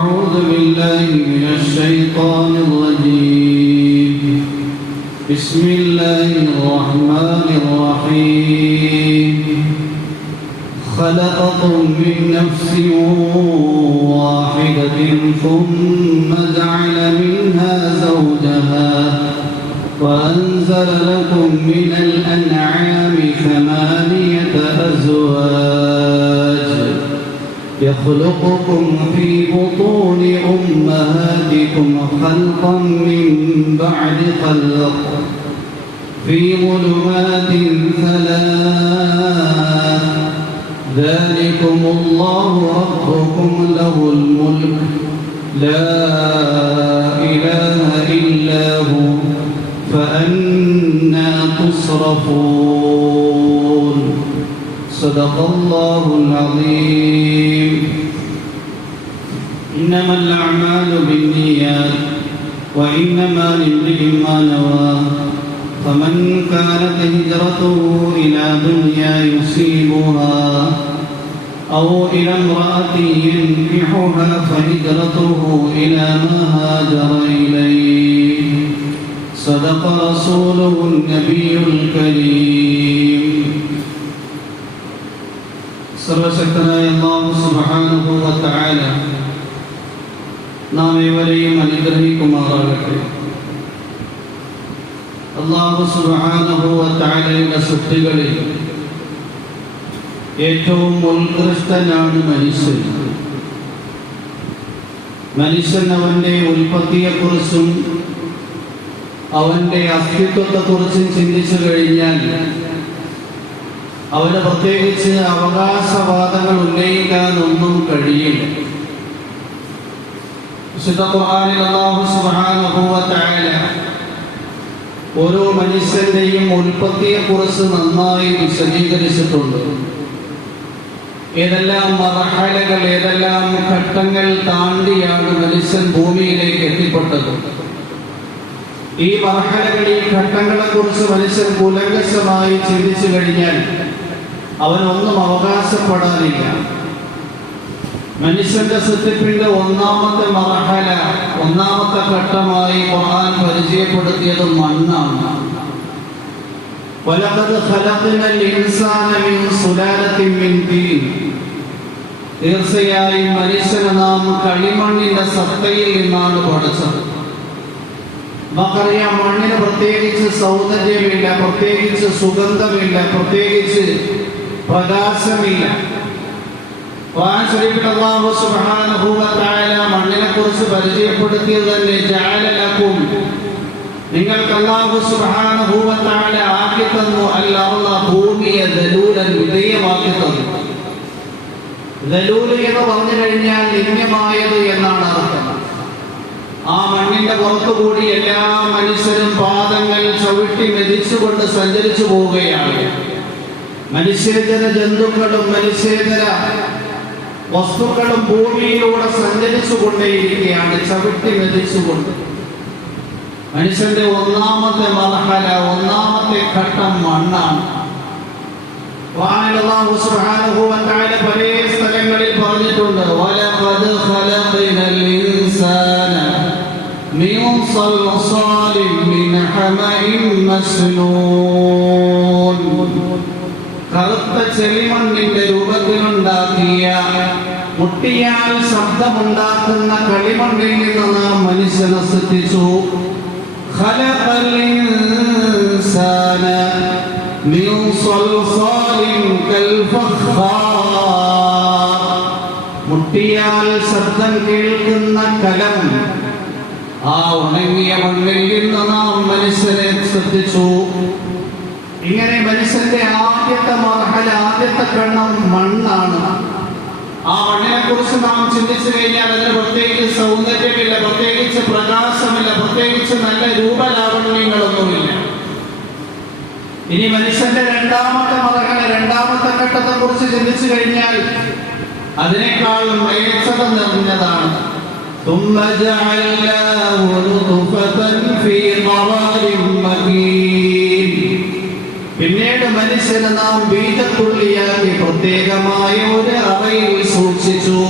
أعوذ بالله من الشيطان الرجيم. بسم الله الرحمن الرحيم. خلقكم من نفس واحدة ثم جعل منها زوجها وأنزل لكم من الأنعام ثمانية أزواج يخلقكم في بطون أمهاتكم خلقا من بعد خلق في ظلمات ثلاث ذلكم الله ربكم له الملك لا إله إلا هو فأنى تصرفون. صدق الله العظيم. إنما الأعمال بالنيات وإنما لامرئ ما نوى فمن كانت هجرته إلى دنيا يصيبها أو إلى امرأة ينكحها فهجرته إلى ما هاجر إليه. صدق رسوله النبي الكريم. സർവശക്തനായ അല്ലാഹു സുബ്ഹാനഹു വ തആല നാം ഏവരെയും അനുഗ്രഹിക്കുമാറാകട്ടെ. അല്ലാഹു സുബ്ഹാനഹു വ തആലയുടെ സൃഷ്ടികളിൽ ഏറ്റവും ഉത്കൃഷ്ടനാണ് മനുഷ്യൻ. മനുഷ്യൻ അവന്റെ ഉൽപ്പത്തിയെക്കുറിച്ചും അവന്റെ അസ്തിത്വത്തെക്കുറിച്ചും ചിന്തിച്ചു കഴിഞ്ഞാൽ അവന് പ്രത്യേകിച്ച് അവകാശവാദങ്ങൾ ഉന്നയിക്കാനൊന്നും കഴിയില്ല. വിശുദ്ധ ഖുർആനിൽ അല്ലാഹു സുബ്ഹാനഹു വ തആല ഓരോ മനുഷ്യന്റെയും ഉൽപ്പത്തിയെക്കുറിച്ച് നന്നായി വിശദീകരിച്ചിട്ടുണ്ട്. ഏതെല്ലാം മർഹലകൾ, ഏതെല്ലാം ഘട്ടങ്ങൾ താണ്ടിയാണ് മനുഷ്യൻ ഭൂമിയിലേക്ക് എത്തിപ്പെട്ടത്. ഈ മർഹലകളിൽ ഘട്ടങ്ങളെക്കുറിച്ച് മനുഷ്യൻ കൂലങ്കഷമായി ചിന്തിച്ചു കഴിഞ്ഞാൽ അവനൊന്നും അവകാശപ്പെടാനില്ല. മനുഷ്യന്റെ സൃഷ്ടിപ്പിന്റെ ഒന്നാമത്തെ മർഹല, ഒന്നാമത്തെ ഘട്ടമായി ഖുർആൻ പരിചയപ്പെടുത്തിയത് മണ്ണാണ്. വലഖദ് ഖലഖ്നൽ ഇൻസാന മിൻ സുലാലത്തിൻ മിൻ തീൻ. തീർച്ചയായും മനുഷ്യനെ നാം കളിമണ്ണിന്റെ സത്തയിൽ നിന്നാണ് പഠിച്ചത്. നമുക്കറിയാം, മണ്ണിന് പ്രത്യേകിച്ച് സൗന്ദര്യമില്ല, പ്രത്യേകിച്ച് സുഗന്ധമില്ല, പ്രത്യേകിച്ച് പ്രകാശമില്ല. ഖുർആൻ ശരീഫിൽ അല്ലാഹു സുബ്ഹാനഹു വ തആല മണ്ണിനെ കുറിച്ച് പരിചയപ്പെടുത്തിയത് തന്നെ ജഅല ലക്കും, നിങ്ങൾക്ക് അല്ലാഹു സുബ്ഹാനഹു വ തആല ആക്കി തന്നു അൽ അർള, ഭൂമിയെ ദലൂലൻ, വിധേയമാക്കി തന്നു. ദലൂൽ എന്ന് പറഞ്ഞു കഴിഞ്ഞാൽ നിന്ദ്യമായത് എന്നാണ് അർത്ഥം. ആ മണ്ണിന്റെ പുറത്തുകൂടി എല്ലാ മനുഷ്യരും പാദങ്ങൾ ചവിട്ടി മെതിച്ചുകൊണ്ട് സഞ്ചരിച്ചു പോവുകയാണ്. മനുഷ്യേതര ജന്തുക്കളും മനുഷ്യേതര വസ്തുക്കളും ഭൂമിയിലൂടെ സഞ്ചരിച്ചു കൊണ്ടേയിരിക്കുകയാണ്, ചവിട്ടി മെതിച്ചുകൊണ്ട്. മനുഷ്യന്റെ ഒന്നാമത്തെ മർഹല, ഒന്നാമത്തെ ഘട്ടം മണ്ണാണ്. അല്ലാഹു സുബ്ഹാനഹു വ തആല പല സ്ഥലങ്ങളിൽ പറഞ്ഞിട്ടുണ്ട്, വലഖദ് ഖലഖനൽ ഇൻസാന മിൻ സൽസാലിൻ മിൻ ഹമഇൻ മസ്നൂൻ. കറുത്ത ചെളിമണ്ണിന്റെ രൂപത്തിലുണ്ടാക്കിയ, മുട്ടിയാൽ ശബ്ദമുണ്ടാക്കുന്ന കളിമണ്ണിൽ നിന്ന് നാം മനുഷ്യനെ സൃഷ്ടിച്ചു. ഖലഖൽ ഇൻസാന മിൻ സൽസാലിൻ കൽ ഫഖാർ. മുട്ടിയാൽ ശബ്ദം കേൾക്കുന്ന കലം, ആ ഉണങ്ങിയ മണ്ണിൽ നിന്ന് നാം മനുഷ്യനെ സൃഷ്ടിച്ചു. ഇങ്ങനെ മനുഷ്യന്റെ ആദ്യത്തെ മർഹല, ആദ്യത്തെ കണ്ണം മണ്ണാണ്. ആ മണ്ണിനെ കുറിച്ച് നാം ചിന്തിച്ചു കഴിഞ്ഞാൽ അതിന് പ്രത്യേകിച്ച് സൗന്ദര്യമില്ല, പ്രത്യേകിച്ച് പ്രകാശമില്ല, പ്രത്യേകിച്ച് നല്ല രൂപലാവണ്യങ്ങളൊന്നുമില്ല. ഇനി മനുഷ്യന്റെ രണ്ടാമത്തെ മർഹല, രണ്ടാമത്തെ ഘട്ടത്തെ കുറിച്ച് ചിന്തിച്ചു കഴിഞ്ഞാൽ അതിനേക്കാൾ മ്ലേച്ഛത നിറഞ്ഞതാണ്. ثم جعلناه نطفة في قرار مكين. പിന്നീട് മനുഷ്യനെ നാം ബീജത്തുള്ളിയാക്കി പ്രത്യേകമായ ഒരു അറയിൽ സൂക്ഷിച്ചു.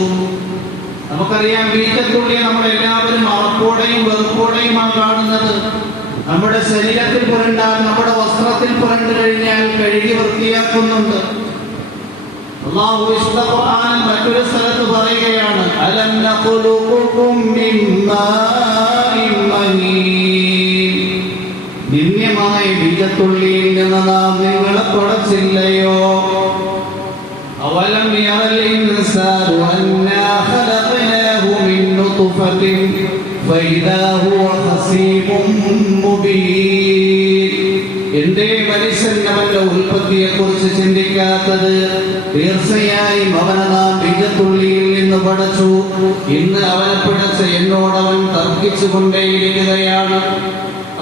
നമുക്കറിയാം, ബീജത്തുള്ളിയെ നമ്മളെല്ലാവരും അറപ്പോടെയും വെറുപ്പോടെയുമാണ് കാണുന്നത്. നമ്മുടെ ശരീരത്തിൽ പുരണ്ടാൽ, നമ്മുടെ വസ്ത്രത്തിൽ പുരണ്ടു കഴിഞ്ഞാൽ കഴുകി വൃത്തിയാക്കുന്നുണ്ട്. അല്ലാഹു വിശുദ്ധ ഖുർആനിൽ മറ്റൊരു സ്ഥലത്ത് പറയുകയാണ്, അലം നഖ്ലുഖുകും മിൻ മാഇൻ മഹീൻ, നിന്ദ്യമായ ബീജത്തുള്ളിയിൽ നിന്ന് നാം നിങ്ങളെ പടച്ചില്ലയോ? അവലം യറൽ ഇൻസാനു അന്നാ ഖലഖനാഹു മിൻ നുത്ഫത്തിൻ ഫഇദാ ഹുവ ഖസീമുൻ മുബീൻ. എന്തേ മനുഷ്യൻ അവന്റെ ഉൽപ്പത്തിയെ കുറിച്ച് ചിന്തിക്കാത്തത്? തീർച്ചയായും അവനെ നാം ബീജത്തുള്ളിയിൽ നിന്ന് പടച്ചു. ഇന്ന് അവനെ പിടച്ച് എന്നോടവൻ തർക്കിച്ചു കൊണ്ടേയിരിക്കുകയാണ്.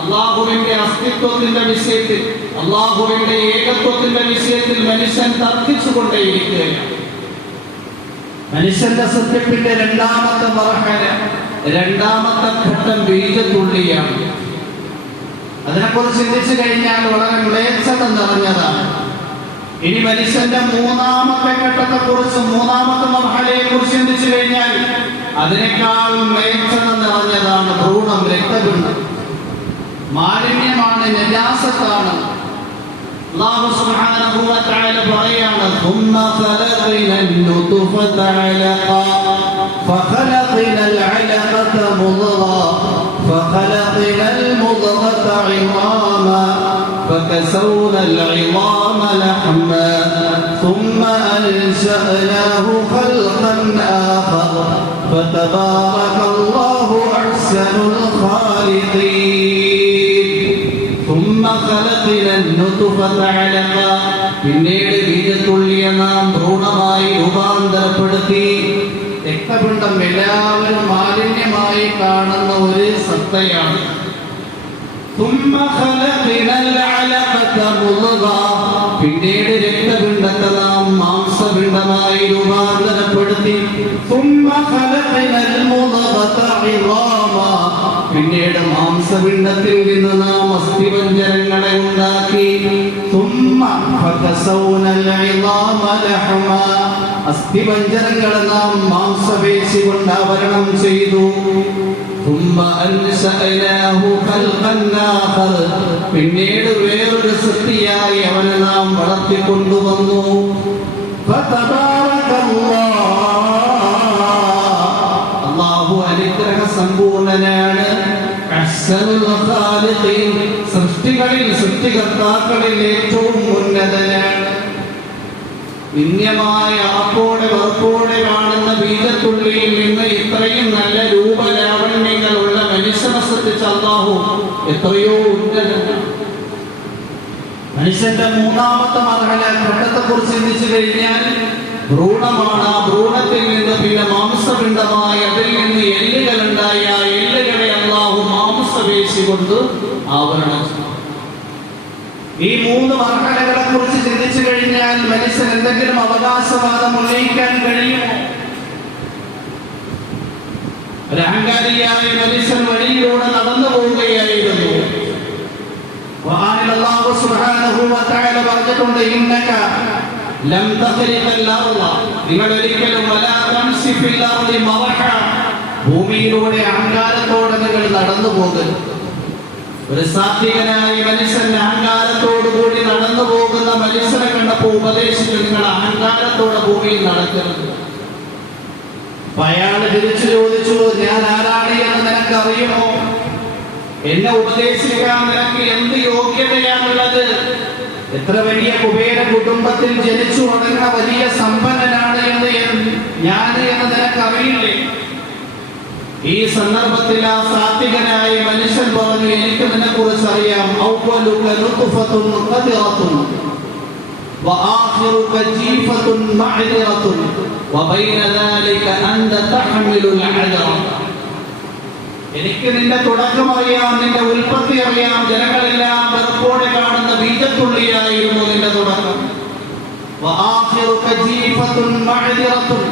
അള്ളാഹുവിന്റെ അസ്തിത്വത്തിന്റെ വിഷയത്തിൽ, അള്ളാഹുവിന്റെ ഏകത്വത്തിന്റെ വിഷയത്തിൽ മനുഷ്യൻ തർക്കിച്ചു കൊണ്ടേയിരിക്കുകയാണ്. മനുഷ്യന്റെ സത്യത്തിന്റെ രണ്ടാമത്തെ മർഹല, രണ്ടാമത്തെ ഘട്ടം ബീജത്തുള്ളിയാണ്. അതിനെക്കുറിച്ച് ചിന്തിച്ചു കഴിഞ്ഞാൽ വളരെ മ്ലേച്ഛത നിറഞ്ഞതാണ്. ഇനി മനുഷ്യന്റെ മൂന്നാമത്തെ ഘട്ടത്തെ കുറിച്ച്, മൂന്നാമത്തെ മർഹലയെ കുറിച്ച് ചിന്തിച്ചു കഴിഞ്ഞാൽ അതിനേക്കാൾ മ്ലേച്ഛത നിറഞ്ഞതാണ് ഭ്രൂണം, രക്തപിണ്ഡം. മാലിന്യമാണ്, നജാസത്താണ്. അല്ലാഹു സുബ്ഹാനഹു വ തആല പറയാണ്, ثم خلقنا النطفة علقة فخلقنا العلقة مضغة فخلقنا المضغة عظاما فكسونا العظام لحما ثم أنشأناه خلقا آخر فتبارك الله أحسن الخالقين. ثم خلقنا النطفة علقة, പിന്നീട് ബീജത്തുള്ളിയെ നാം ഭ്രൂണമായി രൂപാന്തരപ്പെടുത്തി. രക്തപിണ്ഡം എല്ലാവരും മാലിന്യമായി കാണുന്ന ഒരു സത്തയാണ്. ثم خلقنا العلقة مضغة, പിന്നീട് രക്തപിണ്ഡത്തെ നാം മാംസപിണ്ഡമായി രൂപാന്തരപ്പെടുത്തി. ثم خلقنا المضغة عظاما, പിന്നീട് മാംസപിണ്ഡത്തിൽ നിന്ന് നാം അസ്ഥിപഞ്ജരങ്ങളെ ഉണ്ടാക്കി. ثم فكسونا العظام لحما, അസ്ഥിപഞ്ജരങ്ങളെ നാം മാംസപേശി കൊണ്ട് ആവരണം ചെയ്തു. ثم أنشأناه خلقا آخر, പിന്നീട് വേറൊരു സൃഷ്ടിയായി അവനെ നാം വളർത്തിക്കൊണ്ടുവന്നു. فتبارك الله, അല്ലാഹു അനുഗ്രഹ സമ്പൂർണനാണ്. അഹ്സനുൽ ഖാലിഖീൻ, സൃഷ്ടികളിൽ, സൃഷ്ടികർത്താക്കളിൽ ഏറ്റവും ഉന്നതനാണ്. നിന്ദ്യമായ അറപ്പോടെ വെറുപ്പോടെ കാണുന്ന ബീജത്തുള്ളിയിൽ നിന്ന് ഇത്രയും നല്ല രൂപലാവണ്യങ്ങളുള്ള മനുഷ്യനെ സൃഷ്ടിച്ച അല്ലാഹു എത്രയോ ഉന്നതനാണ്. മനുഷ്യന്റെ മൂന്നാമത്തെ മർഹല ഘട്ടത്തെ കുറിച്ച് ചിന്തിച്ചു കഴിഞ്ഞാൽ ഭ്രൂണമാണ്. ആ ഭ്രൂണത്തിൽ നിന്ന് പിന്നെ മാംസപിണ്ഡമായി, അതിൽ നിന്ന് എല്ലുകളുണ്ടായി. ആ എല്ലുകളെ അല്ലാഹു മാംസപേശി കൊണ്ട് ആവരണം. ഈ മൂന്ന് മർഹലകളെ കുറിച്ച് ചിന്തിച്ചു കഴിഞ്ഞാൽ മനുഷ്യൻ എന്തെങ്കിലും അവകാശവാദം ഉന്നയിക്കാൻ കഴിയുമോ? ഒരു അഹങ്കാരിയായ മനുഷ്യൻ വഴിയിലൂടെ നടന്നു പോവുകയായിരുന്നു. ഖുർആനിൽ അല്ലാഹു സുബ്ഹാനഹു വ തആല പറഞ്ഞിട്ടുണ്ട്, ഇന്നക ലം തഖ്രിഖൽ അർള, നിങ്ങൾ ഒരിക്കലും വലാ തംശി ഫിൽ അർളി മറഹ, ഭൂമിയിലൂടെ അഹങ്കാരത്തോടെ നിങ്ങൾ നടന്നു പോകരുത്. ഒരു സാത്വികനായ മനുഷ്യൻ അഹങ്കാരത്തോടു കൂടി നടന്നു പോകുന്ന മനുഷ്യനെ കണ്ടപ്പോൾ ഉപദേശിച്ചു, നിങ്ങൾ അഹങ്കാരത്തോടെ ഭൂമിയിൽ നടക്കരുത്. അയാൾ തിരിച്ചു ചോദിച്ചു, ഞാൻ ആരാണ് എന്ന് നിനക്ക് അറിയുമോ? എന്നെ ഉപദേശിക്കാൻ നിനക്ക് എന്ത് യോഗ്യതയാണുള്ളത്? എത്ര വലിയ കുബേര കുടുംബത്തിൽ ജനിച്ചു വളർന്ന വലിയ സമ്പന്നനാണ് എന്ന് ഞാൻ എന്ന് നിനക്ക് അറിയില്ലേ? ഈ സന്ദർഭത്തിൽ ആ സാത്വികനായ മനുഷ്യൻ പറഞ്ഞു, എനിക്ക് നിന്നെ കുറിച്ച് അറിയാം. അവ്വലുക നുത്ഫത്തുൻ ഖദിറത്തുൻ വആഖിറുക ജീഫത്തുൻ മഅദിറത്തുൻ വബൈന ദാലിക അൻത തഹ്മിലുൽ അദറ. എനിക്ക് നിന്റെ തുടക്കം അറിയാം, നിന്റെ ഉൽപ്പത്തി അറിയാം. ജനങ്ങളെല്ലാം വെറുപ്പോടെ കാണുന്ന ബീജത്തുള്ളിയായിരുന്നു നിന്റെ തുടക്കം. വആഖിറുക ജീഫത്തുൻ മഅദിറത്തുൻ,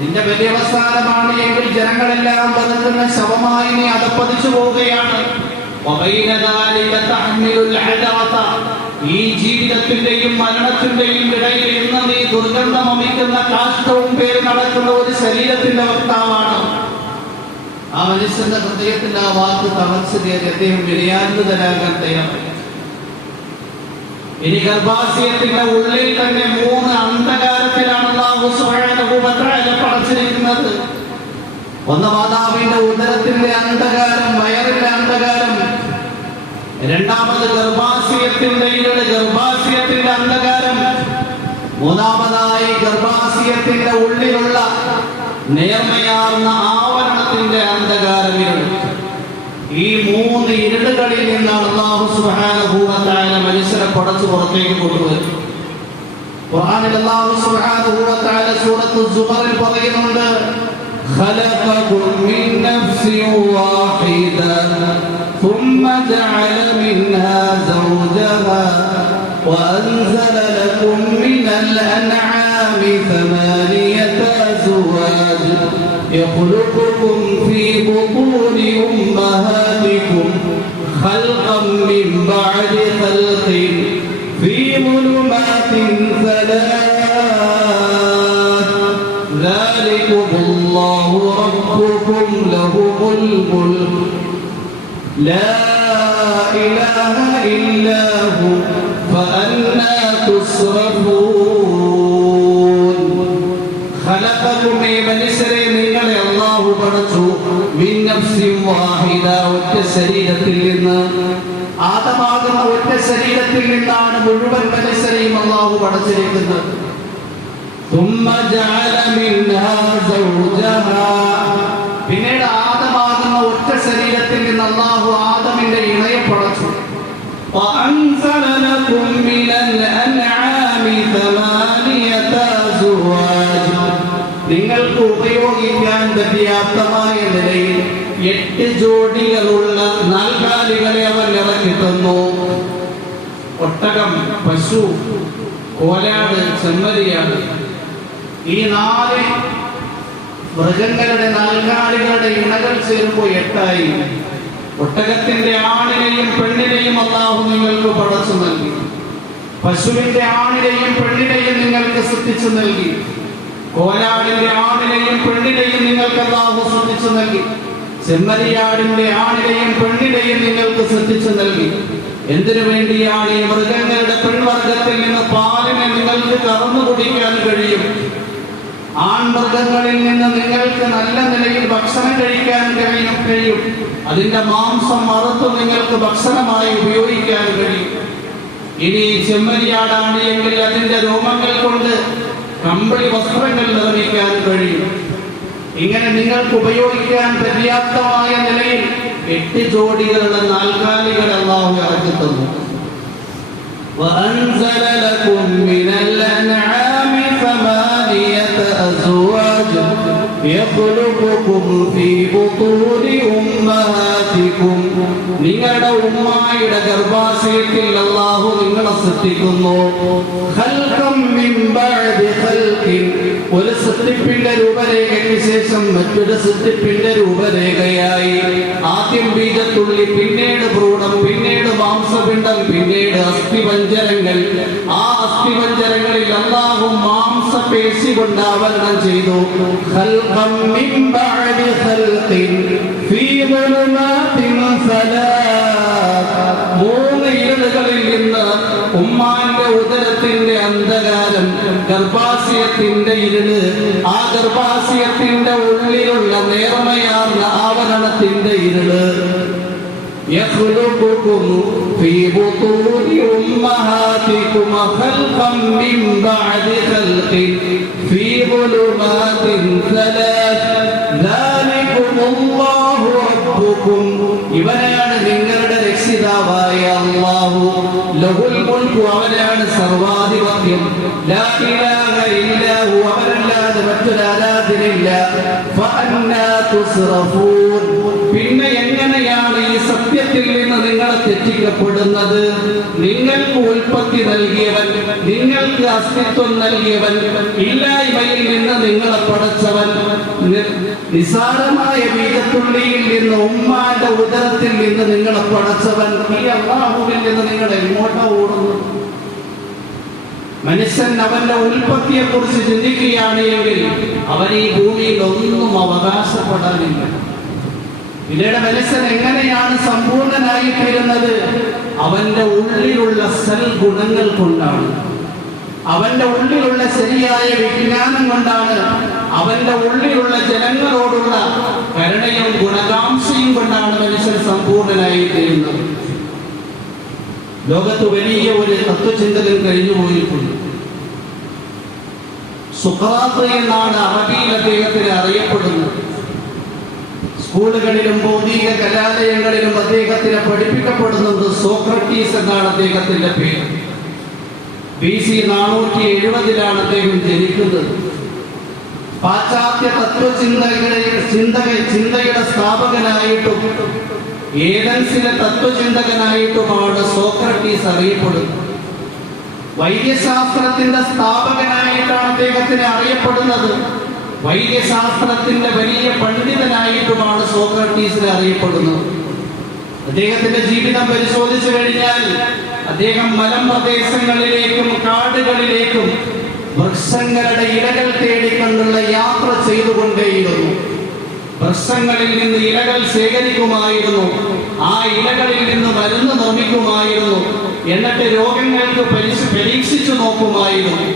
നിന്റെ പര്യവസാനമാണ് എങ്കിൽ ജനങ്ങളെല്ലാം വെറുക്കുന്ന ശവമായി നീ അധപ്പതിച്ചു പോവുകയാണ്. ഈ ജീവിതത്തിന്റെയും മരണത്തിന്റെയും ഇടയിൽ ഇന്ന് നീ ദുർഗന്ധം അമിക്കുന്ന കാഷ്ടവും പേര് നടക്കുന്ന ഒരു ശരീരത്തിന്റെ വക്താവാണ്. ആ മനുഷ്യന്റെ ഹൃദയത്തിൽ ആ വാക്ക് തളർച്ച കയറി അദ്ദേഹം വിനയാന്വിതനാകാൻ തയ്യാറായി. ഇനി ഗർഭാശയത്തിന്റെ ഉള്ളിൽ തന്നെ 3 അന്ധകാരത്തിലാണ് അല്ലാഹു സുബ്ഹാനഹു വ തആല പടച്ചിരിക്കുന്നത്. ഒന്ന് മാതാവിന്റെ ഉദരത്തിന്റെ അന്ധകാരം, വയറിന്റെ അന്ധകാരം. രണ്ടാമത് ഗർഭാശയത്തിന്റെ ഇരുള്, ഗർഭാശയത്തിന്റെ അന്ധകാരം. മൂന്നാമതായി ഗർഭാശയത്തിന്റെ ഉള്ളിലുള്ള നേർമയാർന്ന ആവരണത്തിന്റെ അന്ധകാരം ഇരുൾ. ഈ 3 ഇരുളുകളിൽ നിന്നാണ് അല്ലാഹു സുബ്ഹാനഹു വ തആല മനുഷ്യരെ പടച്ചു പുറത്തേക്ക് കൊണ്ടുവരുന്നത്. ഖുർആനിൽ അല്ലാഹു സുബ്ഹാനഹു വ തആല സൂറത്തുൽ സുമറിൽ പറയുന്നുണ്ട്, ഖലഖകും മിൻ നഫ്സിൻ വാഹിദ ثم جعل منها زوجها وأنزل لكم من الأنعام 8 أزواج يخلقكم في بطون أمهاتكم خلقا من بعد خلق في ظلمات 3 ذلكم الله ربكم له الملك لا إله إلا هو فأنى تصرفون. خلقكم മനുഷ്യരെ നിങ്ങളെ അല്ലാഹു പടച്ചു മിൻ നഫ്സിൻ വാഹിദ ഒറ്റ ശരീരത്തിൽ നിന്ന്. ആദമാകുന്ന ഒറ്റ ശരീരത്തിൽ നിന്നാണ് മുഴുവൻ മനുഷ്യരെയും അല്ലാഹു പടച്ചിരിക്കുന്നത്. ثم جعل منها زوجها പിന്നീട് ആദമാകുന്ന ഒറ്റ ശരീരത്തിൽ നിന്ന് അല്ലാഹു ആദമിന്റെ ഇണയെ പടച്ചു. وأنزل لكم من الأنعام 8 أزواج നിങ്ങൾക്ക് ഉപയോഗിക്കാൻ പര്യാപ്തമായ നിലയിൽ 8 ജോഡികളുള്ള നാൽക്കാലികളെ അവൻ ഇറക്കി തന്നു. ഒട്ടകം, പശു, കോലാട്, ചെമ്മരിയാട്, ഈ 4 മൃഗങ്ങളുടെ നാൽക്കാലികളുടെ ഇണകൾ ചേരുമ്പോൾ 8 ആയി. ഒട്ടകത്തിന്റെ ആണിനെയും പെണ്ണിനെയും അല്ലാഹു നിങ്ങൾക്ക് പടച്ചു നൽകി. പശുവിന്റെ ആണിനെയും പെണ്ണിനെയും നിങ്ങൾക്ക് സൃഷ്ടിച്ചു നൽകി. കോലാടിന്റെ ആണിനെയും പെണ്ണിനെയും നിങ്ങൾക്ക് അല്ലാഹു സൃഷ്ടിച്ചു നൽകി. ചെമ്മരിയാടിന്റെ ആണിനെയും പെണ്ണിനെയും നിങ്ങൾക്ക് സൃഷ്ടിച്ചു നൽകി. എന്തിനു വേണ്ടിയാണ്? ഈ മൃഗങ്ങളുടെ പെൺവർഗത്തിൽ നിന്ന് പാലിനെ നിങ്ങൾക്ക് കറന്നു കുടിക്കാൻ കഴിയും. ആൺമൃഗങ്ങളിൽ നിന്ന് നിങ്ങൾക്ക് നല്ല നിലയിൽ ഭക്ഷണം കഴിക്കാൻ കഴിയും. അതിന്റെ മാംസം അറുത്ത് നിങ്ങൾക്ക് ഭക്ഷണമായി ഉപയോഗിക്കാൻ കഴിയും. ഇനി ചെമ്മരിയാടാണ് എങ്കിൽ അതിന്റെ രോമങ്ങൾ കൊണ്ട് കമ്പിളി വസ്ത്രങ്ങൾ നിർമ്മിക്കാൻ കഴിയും. ഇങ്ങനെ നിങ്ങൾക്ക് ഉപയോഗിക്കാൻ പര്യാപ്തമായ നിലയിൽ 8 ജോഡികളുടെ നാൽക്കാലികൾ അല്ലാഹു ഇറക്കി തന്നു. وأنزل لكم من الأنعام 8 أزواج يخلقكم في بطون أمهاتكم നിങ്ങളുടെ ഉമ്മയുടെ ഗർഭാശയത്തിൽ അല്ലാഹു നിങ്ങളെ സൃഷ്ടിക്കുന്നു. ഖൽഖം മിൻ ബഅദി ഖൽഖിൻ ഒരു സൃഷ്ടിപ്പിന്റെ രൂപരേഖയ്ക്ക് ശേഷം മറ്റൊരു സൃഷ്ടിപ്പിന്റെ രൂപരേഖയായി. ആദ്യം ബീജത്തുള്ളി, പിന്നീട് ഭ്രൂണം, പിന്നീട് മാംസപിണ്ഡം, പിന്നീട് അസ്ഥിപഞ്ജരങ്ങൾ. ആ അസ്ഥിപഞ്ജരങ്ങളിൽ അല്ലാഹു മാംസപേശി കൊണ്ട് ആവരണം ചെയ്തു. ഖൽഖം മിൻ ബഅദി ഖൽഖിൻ ഫീ ളുലുമാതിൻ 3 ഇരുളുകളിൽ നിന്ന് ഉമ്മാന്റെ ഉദരത്തിന്റെ അന്ധകാരം, ഗർഭാശയത്തിന്റെ ഇരുള്, ആ ഗർഭാശയത്തിന്റെ ഉള്ളിലുള്ള നേർമയാർന്ന ആവരണത്തിന്റെ ഇരുള്. يخلقكم في بطون أمهاتكم خلقا من بعد خلق في ظلمات 3 ذلكم الله ربكم ഇവനാണ് നിങ്ങളുടെ രക്ഷിതാവായ അല്ലാഹു. ലഹുൽ മുൽക്കു അവനാണ് സർവാധിപത്യം. ലാ ഇലാഹ ഇല്ലാ ഹു അവനല്ലാതെ മറ്റൊരു ആരാധ്യനില്ല. ഫഅന്നാ തുസ്റഫൂൻ പിന്നെ എങ്ങനെയാണ് ഈ സത്യത്തിൽ നിന്ന് നിങ്ങളെ തെറ്റിക്കപ്പെടുന്നത്? നിങ്ങൾക്ക് ഉൽപ്പത്തി നൽകിയവൻ, നിങ്ങൾക്ക് അസ്തിത്വം നൽകിയവൻ, ഇല്ലായ്മയിൽ നിന്ന് നിങ്ങളെ പടച്ചവൻ, നിസാരമായ ബീജത്തുള്ളിയിൽ നിന്ന് ഉമ്മാന്റെ ഉദരത്തിൽ നിന്ന് നിങ്ങളെ പടച്ചവൻ, ഈ അല്ലാഹുവിൽ നിന്ന് നിങ്ങൾ എങ്ങോട്ടാ ഓടുന്നു? മനുഷ്യൻ അവന്റെ ഉൽപ്പത്തിയെ കുറിച്ച് ചിന്തിക്കുകയാണ് എങ്കിൽ അവൻ ഈ ഭൂമിയിൽ ഒന്നും അവകാശപ്പെടാനില്ല. പിന്നീട് മനുഷ്യൻ എങ്ങനെയാണ് സമ്പൂർണനായി തീരുന്നത്? അവന്റെ ഉള്ളിലുള്ള സൽഗുണങ്ങൾ കൊണ്ടാണ്, അവന്റെ ഉള്ളിലുള്ള ശരിയായ വിജ്ഞാനം കൊണ്ടാണ്, അവന്റെ ഉള്ളിലുള്ള ജനങ്ങളോടുള്ള കരുണയും ഗുണകാംക്ഷയും കൊണ്ടാണ് മനുഷ്യൻ സമ്പൂർണനായി തീരുന്നത്. ലോകത്ത് വലിയ ഒരു തത്വചിന്തകൻ കഴിഞ്ഞു പോയിട്ടുണ്ട്. സുഖറാത്ത് എന്നാണ് അറബിയിൽ അദ്ദേഹത്തിന് അറിയപ്പെടുന്നത്. സ്കൂളുകളിലും ഭൗതിക കലാലയങ്ങളിലും അദ്ദേഹത്തിനെ പഠിപ്പിക്കപ്പെടുന്നത് സോക്രട്ടീസ് എന്നാണ് അദ്ദേഹത്തിന്റെ പേര്. BC 470 അദ്ദേഹം ജനിക്കുന്നത്. പാശ്ചാത്യ ചിന്തയുടെ സ്ഥാപകനായിട്ടും ഏതൻസിലെ തത്വചിന്തകനായിട്ടുമാണ് സോക്രട്ടീസ് അറിയപ്പെടുന്നത്. വൈദ്യശാസ്ത്രത്തിന്റെ സ്ഥാപകനായിട്ടാണ് അദ്ദേഹത്തിന് അറിയപ്പെടുന്നത്. വൈദ്യശാസ്ത്രത്തിന്റെ വലിയ പണ്ഡിതനായിട്ടുമാണ് സോക്രട്ടീസിനെ അറിയപ്പെടുന്നത്. അദ്ദേഹത്തിന്റെ ജീവിതം പരിശോധിച്ചു കഴിഞ്ഞാൽ അദ്ദേഹം മലമ്പ്രദേശങ്ങളിലേക്കും കാടുകളിലേക്കും വൃക്ഷങ്ങളുടെ ഇലകൾ തേടിക്കൊണ്ടുള്ള യാത്ര ചെയ്തുകൊണ്ടേയിരുന്നു. വൃക്ഷങ്ങളിൽ നിന്ന് ഇലകൾ ശേഖരിക്കുമായിരുന്നു, ആ ഇലകളിൽ നിന്ന് മരുന്ന് നിർമ്മിക്കുമായിരുന്നു, എന്നിട്ട് രോഗങ്ങൾക്ക് പരീക്ഷിച്ചു നോക്കുമായിരുന്നു.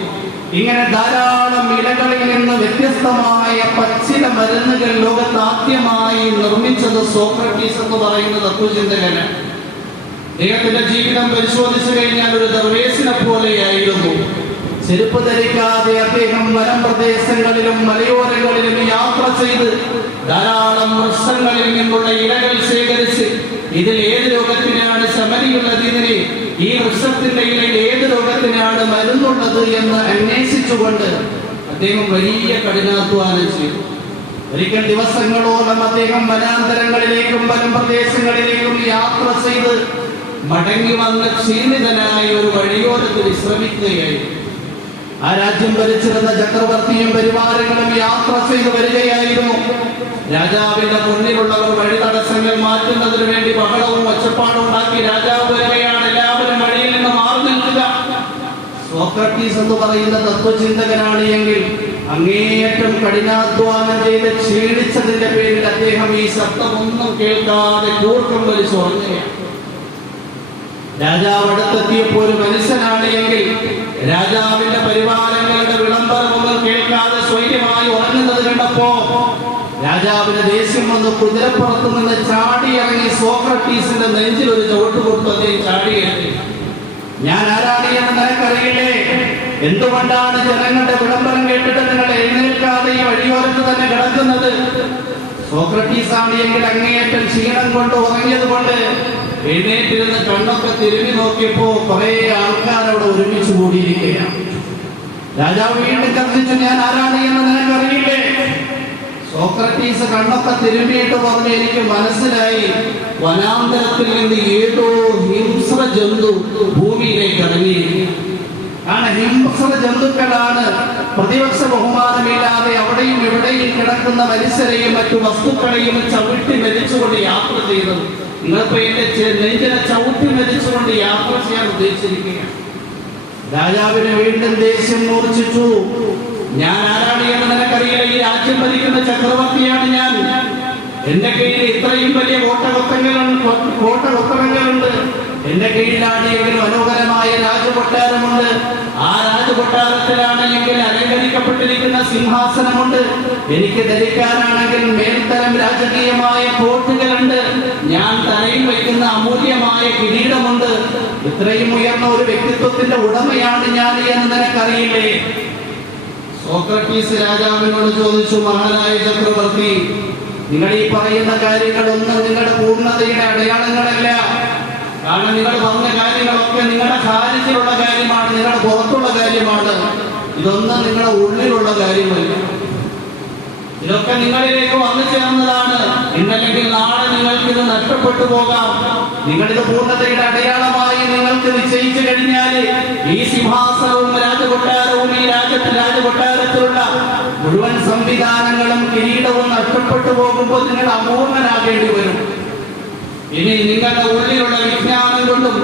ഇങ്ങനെ ധാരാളം ഇലകളിൽ നിന്ന് വ്യത്യസ്തമായ പച്ചില മരുന്നുകൾ ലോകത്ത് ആദ്യമായി നിർമ്മിച്ചത് സോക്രട്ടീസ് എന്ന് പറയുന്ന തത്വചിന്തകനാണ്. അദ്ദേഹത്തിന്റെ ജീവിതം പരിശോധിച്ചു കഴിഞ്ഞാൽ ഒരു ദർവേശിനെ പോലെയായിരുന്നു. ചെരുപ്പ് ധരിക്കാതെ അദ്ദേഹം മലമ്പ്രദേശങ്ങളിലും മലയോരങ്ങളിലും യാത്ര ചെയ്ത് ധാരാളം വൃക്ഷങ്ങളിൽ നിന്നുള്ള ഇലകൾ ശേഖരിച്ച് ഇതിൽ ഏത് രോഗത്തിനാണ് ശമനിയുള്ളത്, ഇതിന് ഈ വൃക്ഷത്തിന്റെ ഇലയിൽ ഏത് രോഗത്തിനാണ് മരുന്നുള്ളത് എന്ന് അന്വേഷിച്ചുകൊണ്ട് അദ്ദേഹം വലിയ കഠിനാധ്വാനം ചെയ്തു. ഒരിക്കൽ ദിവസങ്ങളോളം അദ്ദേഹം വനാന്തരങ്ങളിലേക്കും മലമ്പ്രദേശങ്ങളിലേക്കും യാത്ര ചെയ്ത് മടങ്ങി വന്ന് ക്ഷീണിതനായി ഒരു വഴിയോരത്ത് വിശ്രമിക്കുകയായിരുന്നു. ആ രാജ്യം ഭരിച്ചിരുന്ന ചക്രവർത്തിയും പരിവാരങ്ങളും യാത്ര ചെയ്ത് വരികയായിരുന്നു. രാജാവിന്റെ മുന്നിലുള്ളവർ വഴി തടസ്സങ്ങൾ മാറ്റുന്നതിന് വേണ്ടി ബഹളവും ഒച്ചപ്പാടും ഉണ്ടാക്കി രാജാവ് വരികയാണ്. എല്ലാവരും വഴിയിൽ നിന്ന് മാറി നിൽക്കുക. സോക്രട്ടീസ് എന്ന് പറയുന്ന തത്വചിന്തകനാണ് എങ്കിൽ അങ്ങേയറ്റം കഠിനാധ്വാനം ചെയ്ത് ക്ഷീണിച്ചതിന്റെ പേരിൽ അദ്ദേഹം ഈ ശബ്ദമൊന്നും കേൾക്കാതെ കൂർക്കം വലിച്ചു ഉറങ്ങുകയാണ്. രാജാവ് അടുത്തെത്തിയപ്പോൾ ഒരു മനുഷ്യനാണ് എങ്കിൽ രാജാവിന്റെ പരിവാരങ്ങളുടെ വിളംബരമൊന്നും കേൾക്കാതെ സ്വൈര്യമായി ഉറങ്ങുന്നത് കണ്ടപ്പോ രാജാവിന് ദേഷ്യം വന്ന് കുതിരപ്പുറത്ത് നിന്ന് ചാടിയിറങ്ങി സോക്രട്ടീസിന്റെ നെഞ്ചിൽ ഒരു ചവിട്ട് കൊടുത്തു. അദ്ദേഹം ചാടിയിറങ്ങി. ഞാൻ ആരാണ് എന്ന് നിനക്കറിയില്ലേ? എന്തുകൊണ്ടാണ് ജനങ്ങളുടെ വിളംബരം കേട്ടിട്ട് നിങ്ങൾ എഴുന്നേൽക്കാതെ ഈ വഴിയോരത്ത് തന്നെ കിടക്കുന്നത്? സോക്രട്ടീസ് ആണ് എങ്കിൽ അങ്ങേയറ്റം ക്ഷീണം കൊണ്ട് ഉറങ്ങിയത് കൊണ്ട് എഴുന്നേറ്റിരുന്ന് കണ്ണൊക്കെ തിരുമ്പി നോക്കിയപ്പോ കുറെ ആൾക്കാർ അവിടെ ഒരുമിച്ച് കൂടിയിരിക്കുകയാണ്. രാജാവ് വീണ്ടും കർഷിച്ചു, ഞാൻ ആരാണ് എന്ന് നിനക്കറിയില്ലേ? സോക്രട്ടീസ് കണ്ണൊക്കെ തിരുമ്പിയിട്ട് പറഞ്ഞു, എനിക്ക് മനസ്സിലായി, വനാന്തരത്തിൽ നിന്ന് ഏതോ ഹിംസ്ര ജന്തു ഭൂമിയിലേക്ക് ഇറങ്ങിയിരിക്കുക. കാരണം ഹിംസ്ര ജന്തുക്കളാണ് പ്രതിപക്ഷ ബഹുമാനമില്ലാതെ അവിടെയും ഇവിടെയും കിടക്കുന്ന മനുഷ്യരെയും മറ്റു വസ്തുക്കളെയും ചവിട്ടി മരിച്ചുകൊണ്ട് യാത്ര ചെയ്തത്. നിങ്ങളിപ്പോ എന്റെ നെഞ്ചിനെ ചവിട്ടി മരിച്ചുകൊണ്ട് യാത്ര ചെയ്യാൻ ഉദ്ദേശിച്ചിരിക്കുകയാണ്. രാജാവിന് വീണ്ടും ദേഷ്യം മൂർച്ഛിച്ചു. ഞാൻ ആരാണ് എന്ന് നിനക്കറിയില്ല, ഈ രാജ്യം ഭരിക്കുന്ന ചക്രവർത്തിയാണ് ഞാൻ. എന്റെ കീഴിൽ ഇത്രയും വലിയ കോട്ടകൊത്തളങ്ങളുണ്ട്. എന്റെ കീഴിലാണെങ്കിൽ മനോഹരമായ രാജകൊട്ടാരമുണ്ട്. ആ രാജകൊട്ടാരത്തിലാണെങ്കിൽ അലങ്കരിക്കപ്പെട്ടിരിക്കുന്ന സിംഹാസനമുണ്ട്. എനിക്ക് ധരിക്കാനാണെങ്കിൽ മേൽത്തരം രാജകീയമായ കോട്ടുകളുണ്ട്. ഞാൻ തലയിൽ വയ്ക്കുന്ന അമൂല്യമായ കിരീടമുണ്ട്. ഇത്രയും ഉയർന്ന ഒരു വ്യക്തിത്വത്തിന്റെ ഉടമയാണ് ഞാൻ എന്ന് നിനക്കറിയില്ലേ? സോക്രട്ടീസ് രാജാവിനോട് ചോദിച്ചു, മഹാനായ ചക്രവർത്തി, നിങ്ങൾ ഈ പറയുന്ന കാര്യങ്ങളൊന്നും നിങ്ങളുടെ പൂർണ്ണതയുടെ അടയാളങ്ങളല്ല. കാരണം നിങ്ങൾ പറഞ്ഞ കാര്യങ്ങളൊക്കെ നിങ്ങളുടെ കാര്യത്തിലുള്ള കാര്യമാണ്, നിങ്ങളുടെ പുറത്തുള്ള കാര്യമാണ്. ഇതൊന്നും നിങ്ങളുടെ ഉള്ളിലുള്ള കാര്യമല്ല. ഇതൊക്കെ നിങ്ങളിലേക്ക് വന്നു ചേർന്നതാണ്. ഇന്നല്ലെങ്കിൽ നാളെ നിങ്ങൾക്ക് ഇത് നഷ്ടപ്പെട്ടു പോകാം. നിങ്ങളിത് പൂർണ്ണതയുടെ അടയാളമായി നിങ്ങൾക്ക് നിശ്ചയിച്ചു കഴിഞ്ഞാൽ ഈ സിംഹാസനവും രാജകൊട്ടാരവും ഈ രാജകൊട്ടാരത്തിലുള്ള മുഴുവൻ സംവിധാനങ്ങളും കിരീടവും നഷ്ടപ്പെട്ടു പോകുമ്പോൾ നിങ്ങൾ അപൂർണനാകേണ്ടി വരും. ഇനി നിങ്ങളുടെ ഉള്ളിലുള്ള വിജ്ഞാനം കൊണ്ടും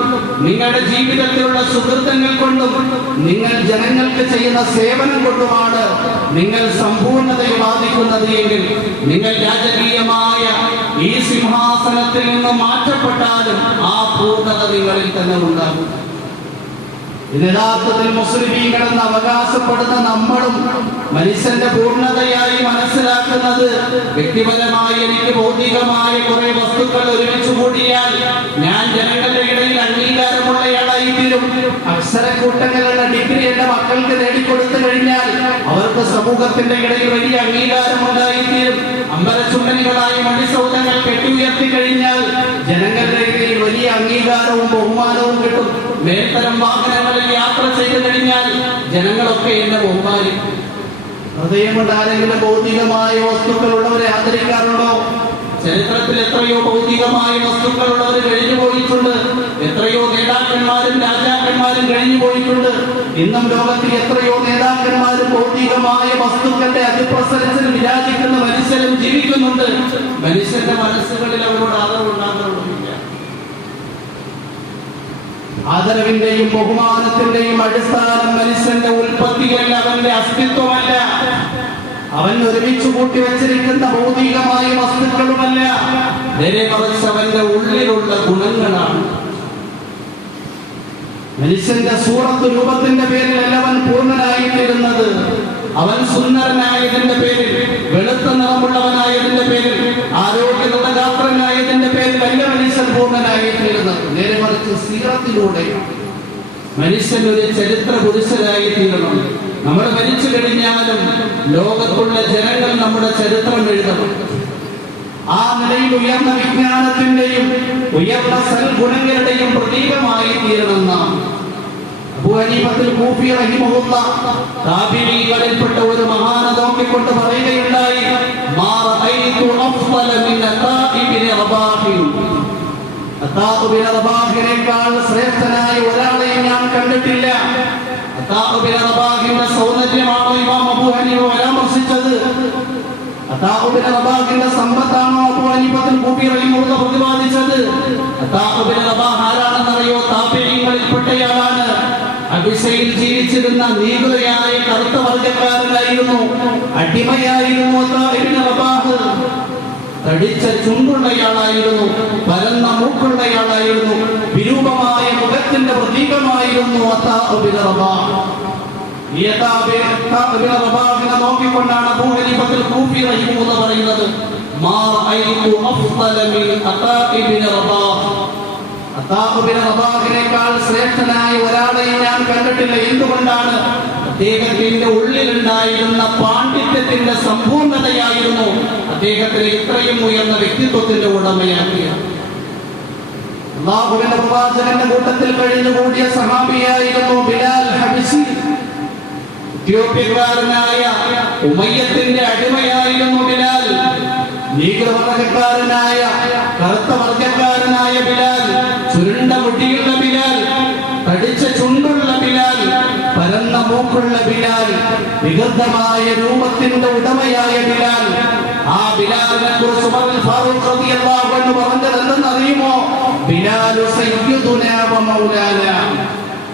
നിങ്ങളുടെ ജീവിതത്തിലുള്ള സുഹൃത്തുക്കൾ കൊണ്ടും നിങ്ങൾ ജനങ്ങൾക്ക് ചെയ്യുന്ന സേവനം കൊണ്ടുമാണ് നിങ്ങൾ സമ്പൂർണ്ണതയെ ബാധിക്കുന്നത് എങ്കിൽ നിങ്ങൾ രാജകീയമായ ഈ സിംഹാസനത്തിൽ നിന്ന് മാറ്റപ്പെട്ടാലും ആ പൂർണ്ണത നിങ്ങളിൽ തന്നെ ഉണ്ടാകും. യഥാർത്ഥത്തിൽ മുസ്ലിമീങ്ങളെന്ന് അവകാശപ്പെടുന്ന നമ്മളും മനുഷ്യന്റെ പൂർണ്ണതയായി മനസ്സിലാക്കുന്നത് വ്യക്തിപരമായി എനിക്ക് ഭൗതികമായ കുറെ വസ്തുക്കൾ ഒരുമിച്ച് കൂടിയാൽ ഞാൻ ജനങ്ങളുടെ ഇടയിൽ അംഗീകാരമുള്ളയാളായിത്തീരും. അക്ഷരക്കൂട്ടങ്ങളുടെ ഡിഗ്രി എന്റെ മക്കൾക്ക് നേടിക്കൊടുത്തു കഴിഞ്ഞാൽ അവർക്ക് സമൂഹത്തിന്റെ ഇടയിൽ വലിയ അംഗീകാരമുണ്ടായിത്തീരും. അമ്പലച്ചുണ്ടനികളായി മണിസൗധങ്ങൾ കെട്ടിയുയർത്തി കഴിഞ്ഞാൽ ജനങ്ങളുടെ ഇടയിൽ വലിയ അംഗീകാരവും ബഹുമാനവും കിട്ടും. മേൽത്തരം വാഹനങ്ങളിൽ യാത്ര ചെയ്തു കഴിഞ്ഞാൽ ജനങ്ങളൊക്കെ എന്നെ ബഹുമാനിക്കും. ഹൃദയം കൊണ്ട് ആരെങ്കിലും ഭൗതികമായ വസ്തുക്കളുള്ളവരെ ആദരിക്കാറുണ്ടോ? ചരിത്രത്തിൽ എത്രയോ ഭൗതികമായ വസ്തുക്കളുള്ളവർ കഴിഞ്ഞു പോയിട്ടുണ്ട്. എത്രയോ നേതാക്കന്മാരും രാജാക്കന്മാരും കഴിഞ്ഞു പോയിട്ടുണ്ട്. ഇന്നും ലോകത്തിൽ എത്രയോ നേതാക്കന്മാരും ഭൗതികമായ വസ്തുക്കളുടെ അതിപ്രസരത്തിൽ വിരാജിക്കുന്ന മനുഷ്യരും ജീവിക്കുന്നുണ്ട്. മനുഷ്യന്റെ മനസ്സുകളിൽ അവരോട് ആദരവുണ്ടാകുന്നില്ല. ആദരവിന്റെയും ബഹുമാനത്തിന്റെയും അടിസ്ഥാനം മനുഷ്യന്റെ ഉൽപ്പത്തിയല്ല, അവന്റെ അസ്തിത്വമല്ല, അവൻ ഒരുമിച്ച് കൂട്ടി വച്ചിരിക്കുന്ന ഭൗതികമായ വസ്തുക്കളുമല്ല, നേരെ മറിച്ച് അവന്റെ ഉള്ളിലുള്ള ഗുണങ്ങളാണ്. മനുഷ്യന്റെ സൂറത്ത് രൂപത്തിന്റെ പേരിലല്ല അവൻ പൂർണ്ണനായിത്തീരുന്നത്. അവൻ സുന്ദരനായതിന്റെ പേരിൽ, വെളുത്ത നിറമുള്ളവനായതിന്റെ പേരിൽ, ആരോഗ്യമുള്ള ഗാത്രനായതിന്റെ പേരിൽ അല്ല മനുഷ്യൻ പൂർണ്ണനായിത്തീരുന്നത്. നേരെ മറിച്ച് സീറത്തിലൂടെ മനുഷ്യൻ ഒരു ചരിത്ര പുരുഷനായി തീരണം. നമ്മൾ മരിച്ചു കഴിഞ്ഞാലും ലോകത്തുള്ള ജനങ്ങൾ നമ്മുടെ ചരിത്രം എഴുതണം. ആ നിലയിൽ ഉയർന്ന വിജ്ഞാനത്തിന്റെയും ഉയർന്ന സൽഗുണങ്ങളുടെയും പ്രതീകമായി തീരണം നാം. അബൂ ഹനീഫത്തുൽ കൂഫി റഹിമഹുല്ലാഹ് താബിഈകളിൽപ്പെട്ട ഒരു മഹാനെ നോക്കിക്കൊണ്ട് പറയുകയുണ്ടായി, മാ റഅയ്തു അഫ്ളല മിൻ അതാഇബിൻ റബാഹി. അതാഇബിൻ റബാഹിനേക്കാൾ ശ്രേഷ്ഠനായ ഒരാളെയും ഞാൻ കണ്ടിട്ടില്ല. അതാഇബിൻ റബാഹിന്റെ സൗന്ദര്യമാണോ ഇമാം അബൂ ഹനീഫ പരാമർശിച്ചത്? അതാഇബിൻ റബാഹിന്റെ സമ്പത്താണോ അബൂ ഹനീഫത്തുൽ കൂഫി റഹിമഹുല്ലാഹ് പ്രതിപാദിച്ചത്? അതാഇബിൻ റബാഹ് ആരാണെന്നറിയോ? താബിഈകളിൽപ്പെട്ടയാളാണ്. അബിസയിൽ ജീവിച്ചിരുന്ന നീഗ്രയായ കറുത്ത വർഗ്ഗക്കാരനായിരുന്നു, അടിമയായിരുന്നു അതാഇബിൻ റബാഹ്. തടിച്ച ചുണ്ടുള്ളയാളായിരുന്നു, പരന്ന മൂക്കുള്ളയാളായിരുന്നു, വിരൂപമായ മുഖത്തിന്റെ പ്രതീകമായിരുന്നു അതാഇബിൻ റബാഹ്. ഈ അതാഇബിൻ റബാഹിനെ നോക്കിക്കൊണ്ടാണ് അബൂ ഹനീഫത്തുൽ കൂഫി റഹിമഹുല്ലാഹ് പറയുന്നത്, മാ റഅയ്തു അഫ്ളല മിൻ അതാഇബിൻ റബാഹ്. അതാഇബിൻ റബാഹിനേക്കാൾ ശ്രേഷ്ഠനായ ഒരാളെയും ഞാൻ കണ്ടിട്ടില്ല. എന്തുകൊണ്ടാണ്? അദ്ദേഹത്തിന്റെ ഉള്ളിലുണ്ടായിരുന്ന പാണ്ഡിത്യത്തിന്റെ സമ്പൂർണതയായിരുന്നു അദ്ദേഹത്തിന് ഇത്രയും ഉയർന്ന വ്യക്തിത്വത്തിന്റെ ഉടമയാക്കിയത്. അല്ലാഹുവിന്റെ പ്രവാചകന്റെ കൂട്ടത്തിൽ കഴിഞ്ഞുകൂടിയ സഹാബിയായിരുന്നു ബിലാൽ ഹബശി. ഇത്യോപ്യക്കാരനായ ഉമയ്യത്തിന്റെ അടിമയായിരുന്നു ബിലാൽ. നീഗ്രവർഗക്കാരനായ കറുത്ത വർഗക്കാരനായ ബിലാൽ, ചുരുണ്ട മുടിയുള്ള ബിലാൽ, തടിച്ച ചുണ്ടുള്ള ബിലാൽ, പരന്ന മൂക്കുള്ള ബിലാൽ, വികൃതമായ രൂപത്തിന്റെ ഉടമയായ ബിലാൽ. ആ ബിലാലിനെ കുറിച്ച് ഉമർ ഫാറൂഖ് റളിയല്ലാഹു അൻഹു പറഞ്ഞത് എന്തെന്നറിയുമോ? ബിലാലു സയ്യിദുനാ വ മൗലാനാ.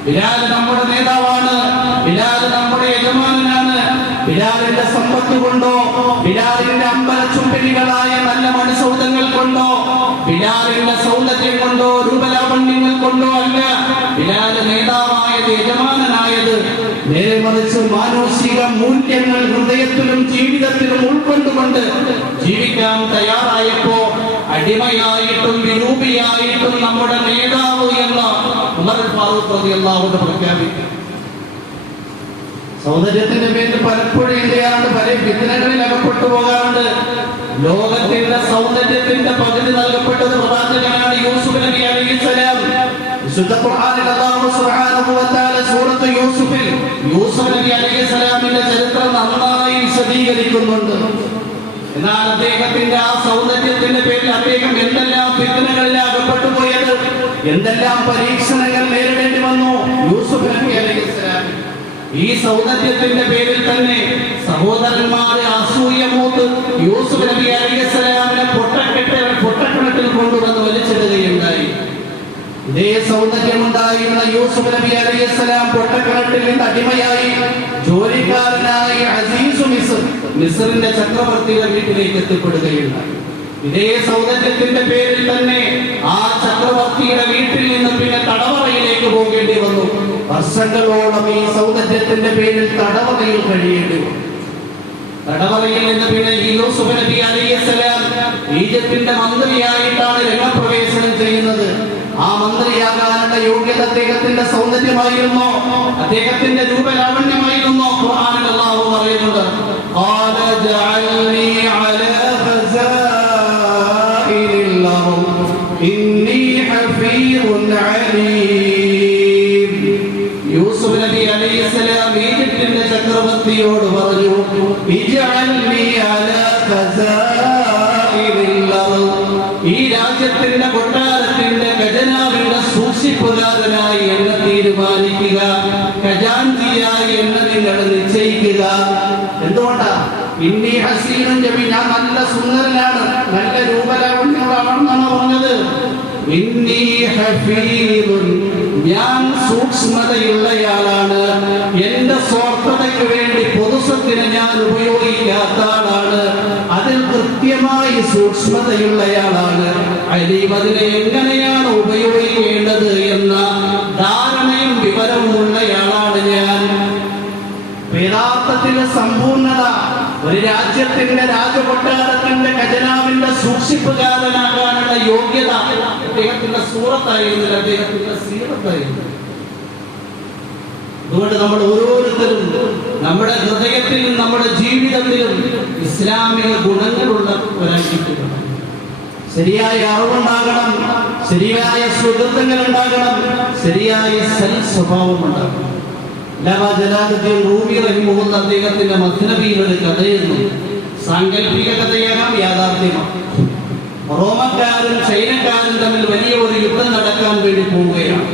ബിലാൽ നമ്മുടെ നേതാവാണ്, ബിലാൽ നമ്മുടെ യജമാനനാണ്. ബിലാലിന്റെ സമ്പത്ത് കൊണ്ടോ, ബിലാലിന്റെ അമ്പലച്ചുംബിനികളായ നല്ല മണിസൗധങ്ങൾ കൊണ്ടോ, ബിലാലിന്റെ സൗന്ദര്യം കൊണ്ടോ, രൂപലാവണ്യങ്ങൾ കൊണ്ടോ അല്ല ബിലാൽ നേതാവായത്, യജമാനനായത്. നേരെ മറിച്ച് മാനുഷിക മൂല്യങ്ങൾ ഹൃദയത്തിലും ജീവിതത്തിലും ഉൾക്കൊണ്ടുകൊണ്ട് ജീവിക്കാൻ തയ്യാറായപ്പോ അടിമയായിട്ടും വിരൂപിയായിട്ടും നമ്മുടെ നേതാവ് എന്ന ഉമർ ഫാറൂഖ് റളിയല്ലാഹു അൻഹു പ്രഖ്യാപിച്ചു. സൗന്ദര്യത്തിന്റെ പേരിൽ പലപ്പോഴും ഇന്ത്യയാണ് പല ഫിത്നകളിൽ അകപ്പെട്ടു പോകാറുണ്ട്. ലോകത്തിന്റെ സൗന്ദര്യത്തിന്റെ പകുതി നൽകപ്പെട്ടത് പ്രവാചകനാണ് യൂസുഫ് നബി അലൈഹിസ്സലാം. വിശുദ്ധ ഖുർആനിൽ അല്ലാഹു സുബ്ഹാനഹു വ തആല സൂറത്ത് യൂസുഫിൽ യൂസുഫ് നബി അലൈഹിസ്സലാമിന്റെ ചരിത്രം നന്നായി വിശദീകരിക്കുന്നുണ്ട്. എന്നാൽ അദ്ദേഹത്തിന്റെ ആ സൗന്ദര്യത്തിന്റെ പേരിൽ അദ്ദേഹം എന്തെല്ലാം ഫിത്നകളിൽ അകപ്പെട്ടു പോയത്, എന്തെല്ലാം പരീക്ഷണങ്ങൾ നേരിടേണ്ടി വന്നു യൂസുഫ് നബി അലൈഹിസ്സലാം. ഈ സൗന്ദര്യത്തിന്റെ പേരിൽ തന്നെ സഹോദരന്മാരെ അസൂയ മൂത്ത് യൂസുഫ് നബി അലൈഹിസ്സലാമിനെ പൊട്ടക്കിണറ്റിൽ കൊണ്ടുവന്ന് വലിച്ചിടുകയുണ്ടായി. ഇതേ സൗന്ദര്യമുണ്ടായിരുന്ന യൂസുഫ് നബി അലൈഹിസ്സലാം പൊട്ടക്കിണറ്റിൽ നിന്ന് അടിമയായി ജോലിക്കാരനായി അസീസു മിസ്റിന്റെ ചക്രവർത്തിയുടെ വീട്ടിലേക്ക് എത്തിപ്പെടുകയുണ്ടായി. ഇതേ സൗന്ദര്യത്തിന്റെ പേരിൽ തന്നെ ആ ചക്രവർത്തിയുടെ വീട്ടിൽ നിന്ന് പിന്നെ തടവറയിലേക്ക് പോകേണ്ടി വന്നു. വർഷങ്ങളോളം ഈ സൗന്ദര്യത്തിന്റെ പേരിൽ തടവറയിൽ കഴിയേണ്ടി വന്നു. തടവറയിൽ നിന്ന് പിന്നെ യൂസുഫ് നബി അലൈഹിസ്സലാം ഈജിപ്തിന്റെ മന്ത്രിയായിട്ടാണ് രംഗപ്രവേശനം ചെയ്യുന്നത്. ആ മന്ത്രിയാകാനുള്ള യോഗ്യത അദ്ദേഹത്തിന്റെ സൗന്ദര്യമായിരുന്നോ, അദ്ദേഹത്തിന്റെ രൂപലാവണ്യമായിരുന്നോ? ഖുർആനിൽ അല്ലാഹു പറയുന്നുണ്ട്, ഖാല ജഅൽനി അലാ ഖസാഇനിൽ അർദ് ഇന്നി ഹഫീദുൻ അലീം. യൂസുഫ് നബി അലൈഹിസ്സലാം ഈജിപ്തിന്റെ ചക്രവർത്തിയോട് പറഞ്ഞു, ഇജ്അൽനി അലാ ഖസാഇനിൽ അർദ്, ഈ രാജ്യത്തിന്റെ കൊട്ടാരത്തിന്റെ ഖജനാവിന്റെ സൂക്ഷിപ്പുകാരനായി എന്നെ തീരുമാനിക്കുക, ഖജാൻജിയായി എന്നെ നിങ്ങൾ നിശ്ചയിക്കുക. എന്തുകൊണ്ടാ? ഇന്നി ഹസീനുൻ ജമീൽ, ഞാൻ നല്ല സുന്ദരനാണ്, നല്ല രൂപലാവണ്യമുള്ളതാണെന്നാണ് പറഞ്ഞത്. ഇന്നി ഹഫീദുൻ, ഞാൻ സൂക്ഷ്മതയുള്ളയാളാണ്, എന്റെ സ്വാർത്ഥതയ്ക്ക് വേണ്ടി പൊതുസ്വത്തിനെ ഞാൻ ഉപയോഗിക്കാത്ത ആളാണ്, അതിൽ കൃത്യമായി സൂക്ഷ്മതയുള്ളയാളാണ്. അലീം, അതിനെ എങ്ങനെയാണ് ഉപയോഗിക്കേണ്ടത് എന്ന ധാരണയും വിവരവും ഉള്ളയാളാണ് ഞാൻ. യഥാർത്ഥത്തിൽ സമ്പൂർണത ഒരു രാജ്യത്തിന്റെ രാജകൊട്ടാരത്തിന്റെ ഖജനാവിന്റെ സൂക്ഷിപ്പുകാരനാകാനുള്ള യോഗ്യത അദ്ദേഹത്തിന്റെ സൂറത്തായിരുന്നില്ല, അദ്ദേഹത്തിന്റെ സീറത്തായിരുന്നു. അതുകൊണ്ട് നമ്മൾ ഓരോരുത്തരും നമ്മുടെ ഹൃദയത്തിലും നമ്മുടെ ജീവിതത്തിലും ഇസ്ലാമിക ഗുണങ്ങളുള്ളവരാക്കിയിട്ടുണ്ട്. ശരിയായ അറിവുണ്ടാകണം, ശരിയായ സുഗന്ധങ്ങൾ ഉണ്ടാകണം, ശരിയായ സൽ സ്വഭാവം ഉണ്ടാകണം. ജലാലുദ്ദീൻ റൂമി റഹിമഹുല്ല അദ്ദേഹത്തിന്റെ മദ്നബിയിൽ ഒരു കഥയെന്നു, സാങ്കല്പിക കഥയാകാം, യാഥാർത്ഥ്യമാണ്. റോമക്കാരും ചൈനക്കാരും തമ്മിൽ വലിയ ഒരു യുദ്ധം നടക്കാൻ വേണ്ടി പോവുകയാണ്.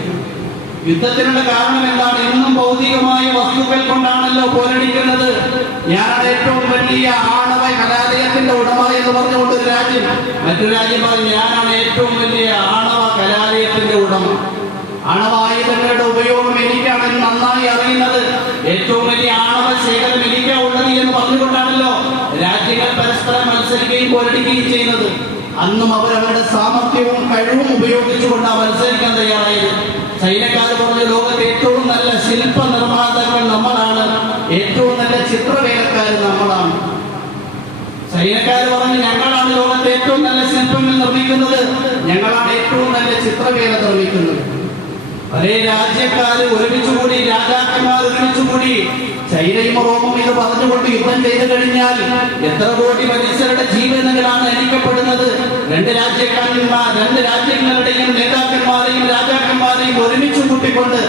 യുദ്ധത്തിനുള്ള കാരണം എന്താണ്? എന്നും ഭൗതികമായ വസ്തുക്കൾ കൊണ്ടാണല്ലോ പോരടിക്കുന്നത്. ഞാനാണ് ഏറ്റവും വലിയ ആണവ കലാലയത്തിന്റെ ഉടമ എന്ന് പറഞ്ഞുകൊണ്ട് ഒരു രാജ്യം, മറ്റൊരു രാജ്യം പറഞ്ഞു ഞാനാണ് ഏറ്റവും വലിയ ആണവ കലാലയത്തിന്റെ ഉടമ. ആണവായുധങ്ങളുടെ ഉപയോഗം എനിക്കാണ് നന്നായി അറിയുന്നത്, ഏറ്റവും വലിയ ആണവ ശേഖരം എനിക്കാ ഉള്ളത് എന്ന് പറഞ്ഞുകൊണ്ടാണല്ലോ രാജ്യങ്ങൾ പരസ്പരം മത്സരിക്കുകയും പോരടിക്കുകയും ചെയ്യുന്നത്. അന്നും അവരവരുടെ സാമർത്ഥ്യവും കഴിവും ഉപയോഗിച്ചുകൊണ്ടാണ് മത്സരിക്കാൻ തയ്യാറായത്. ചൈനക്കാർ പറഞ്ഞു ലോകത്തെ ഏറ്റവും നല്ല ശില്പ നിർമ്മാതാക്കൾ നമ്മളാണ്, ഏറ്റവും നല്ല ചിത്രവേലക്കാർ നമ്മളാണ്. ചൈനക്കാർ പറഞ്ഞു ഞങ്ങളാണ് ലോകത്തെ ഏറ്റവും നല്ല ശില്പങ്ങൾ നിർമ്മിക്കുന്നത്, ഞങ്ങളാണ് ഏറ്റവും നല്ല ചിത്രവേല നിർമ്മിക്കുന്നത്. പല രാജ്യക്കാർ ഒരുമിച്ചുകൂടി, രാജാക്കന്മാർ ഒരുമിച്ചുകൂടി ചൈനയും റോമും ഇത് പറഞ്ഞുകൊണ്ട് യുദ്ധം ചെയ്തു കഴിഞ്ഞാൽ എത്ര കോടി മനുഷ്യരുടെ ജീവനുകളാണ് ഹനിക്കപ്പെടുന്നത്. രണ്ട് രാജ്യങ്ങളുടെയും നേതാക്കന്മാരെയും രാജാക്കന്മാരെയും ഒരുമിച്ച് കൂട്ടിക്കൊണ്ട്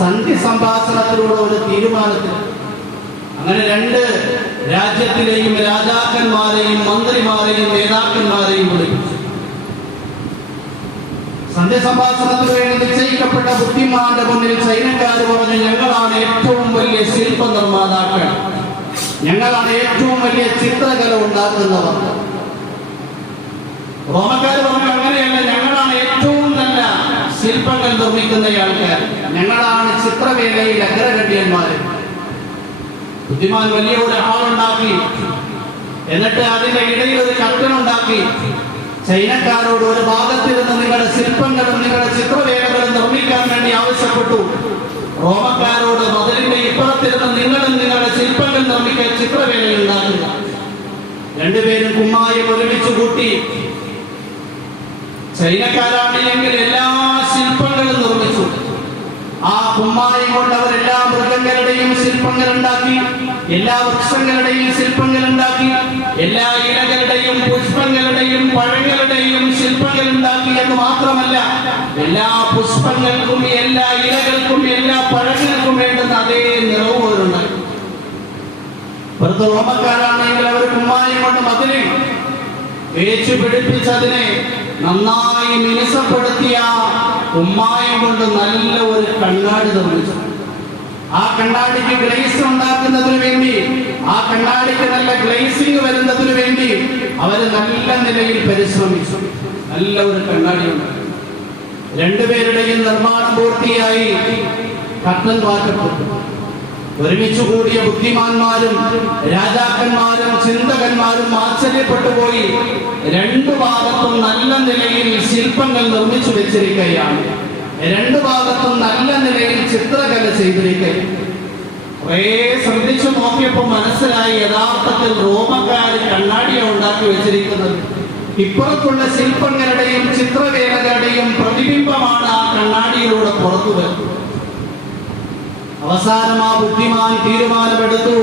സന്ധി സംഭാഷണത്തിലൂടെ ഒരു തീരുമാനത്തിൽ അങ്ങനെ രണ്ട് രാജ്യത്തിലെയും രാജാക്കന്മാരെയും മന്ത്രിമാരെയും നേതാക്കന്മാരെയും വിളിപ്പിച്ചു. സന്ധ്യസംഭാഷണത്തിന് വേണ്ടി നിശ്ചയിക്കപ്പെട്ട ബുദ്ധിമാന്റെ മുന്നിൽ ചൈനക്കാർ പറഞ്ഞു ഞങ്ങളാണ് ഏറ്റവും വലിയ ശില്പ നിർമ്മാതാക്കൾ, ഞങ്ങളാണ് ഏറ്റവും വലിയ ചിത്രകല ഉണ്ടാക്കുന്നവർ. റോമക്കാർ പറഞ്ഞു അങ്ങനെയല്ല, ഞങ്ങളാണ് ഏറ്റവും നല്ല ശില്പങ്ങൾ നിർമ്മിക്കുന്ന ആൾക്കാർ, ഞങ്ങളാണ് ചിത്രവേലയിൽ അഗ്രഗണ്യന്മാർ. ബുദ്ധിമാൻ വലിയ ഒരു ഹാളുണ്ടാക്കി, എന്നിട്ട് അതിന്റെ ഇടയിൽ ഒരു കർട്ടനുണ്ടാക്കി. ചൈനക്കാരോട് ഒരു ഭാഗത്തിരുന്ന് നിങ്ങളുടെ ശില്പങ്ങളും നിങ്ങളുടെ ചിത്രവേലകളും നിർമ്മിക്കാൻ വേണ്ടി ആവശ്യപ്പെട്ടു. റോമക്കാരോട് മതിലിന്റെ ഇപ്പുറത്തിരുന്ന് നിങ്ങളും നിങ്ങളുടെ ശില്പങ്ങൾ നിർമ്മിക്കാൻ ചിത്രവേല ഉണ്ടാക്കുക. രണ്ടുപേരും കുമ്മായം ഒരുമിച്ച് കൂട്ടി. ചൈനക്കാരാണെങ്കിൽ എല്ലാ ശില്പങ്ങളും നിർമ്മിച്ചു. ആ കുമ്മായം കൊണ്ട് അവർ എല്ലാ മൃഗങ്ങളുടെയും ശില്പങ്ങൾ ഉണ്ടാക്കി, എല്ലാ വൃക്ഷങ്ങളുടെയും ശില്പങ്ങൾ ഉണ്ടാക്കി, എല്ലാ ഇലകളുടെയും പുഷ്പങ്ങളുടെയും പഴങ്ങളുടെയും ശില്പങ്ങൾ ഉണ്ടാക്കി എന്ന് മാത്രമല്ല, എല്ലാ പുഷ്പങ്ങൾക്കും എല്ലാ ഇലകൾക്കും എല്ലാ പഴങ്ങൾക്കും വേണ്ടുന്ന അതേ നിറവുകളുണ്ടാക്കി. പുറത്ത് റോമക്കാരാണെങ്കിൽ അവർ കുമ്മായം കൊണ്ട് മതിലിൽ വേച്ചു പിടിപ്പിച്ചതിനെ നന്നായി മിനുസപ്പെടുത്തിയ കുമ്മായം കൊണ്ട് നല്ല ഒരു കണ്ണാടി നിർമ്മിച്ചു. ആ കണ്ണാടിക്ക് ഗ്ലേസ് ഉണ്ടാക്കുന്നതിന് വേണ്ടി, ആ കണ്ണാടിക്ക് നല്ല ഗ്ലേസിംഗ് വരുന്നതിന് വേണ്ടി അവര് നല്ല നിലയിൽ പരിശ്രമിച്ചു. നല്ല ഒരു കണ്ണാടി ഉണ്ട്. രണ്ടുപേരുടെയും നിർമ്മാണം പൂർത്തിയായി. കർട്ടൻ മാറ്റപ്പെട്ടു. ഒരുമിച്ചു കൂടിയ ബുദ്ധിമാന്മാരും രാജാക്കന്മാരും ചിന്തകന്മാരും ആശ്ചര്യപ്പെട്ടുപോയി. രണ്ടു ഭാഗത്തും നല്ല നിലയിൽ ശില്പങ്ങൾ നിർമ്മിച്ചു വെച്ചിരിക്കുകയാണ്. രണ്ടു ഭാഗത്തും നല്ല നിലയിൽ ചിത്രകല ചെയ്തിരിക്കുകയാണ്. കുറേ ശ്രദ്ധിച്ചു നോക്കിയപ്പോൾ മനസ്സിലായി, യഥാർത്ഥത്തിൽ റോമക്കാർ കണ്ണാടിയാണ് ഉണ്ടാക്കി വെച്ചിരിക്കുന്നത്. ഇപ്പുറത്തുള്ള ശില്പങ്ങളുടെയും ചിത്രവേലകളുടെയും പ്രതിബിംബമാണ് ആ കണ്ണാടിയിലൂടെ പുറത്തു വരുന്നത്. അവസാനം ആ ബുദ്ധിമാൻ തീരുമാനമെടുത്തു,